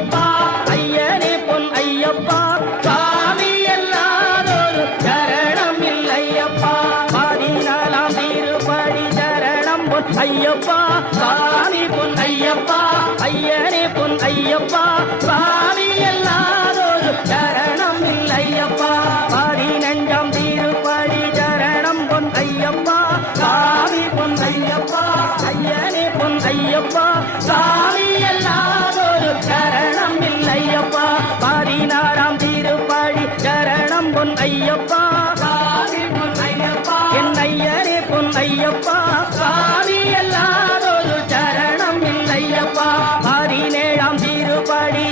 ஐயப்பா ஐயனே பொன் ஐயப்பா சாமி எல்லாதொரு சரணம் இல்லையப்பா 14ஆம் திருப்படி சரணம் பொன் ஐயப்பா சாமி பொன் ஐயப்பா ஐயனே பொன் ஐயப்பா சாமி எல்லாதொரு சரணம் இல்லையப்பா 15ஆம் திருப்படி சரணம் பொன் ஐயப்பா சாமி பொன் ஐயப்பா ஐயனே பொன் ஐயப்பா சாமி எல்லாதொரு சரணம் இல்லையப்பா 16ஆம் திருப்படி சரணம் பொன் ஐயப்பா சாமி பொன் ஐயப்பா என் ஐயனே பொன் ஐயப்பா சாமி எல்லாதொரு சரணம் இல்லையப்பா 17ஆம் திருப்படி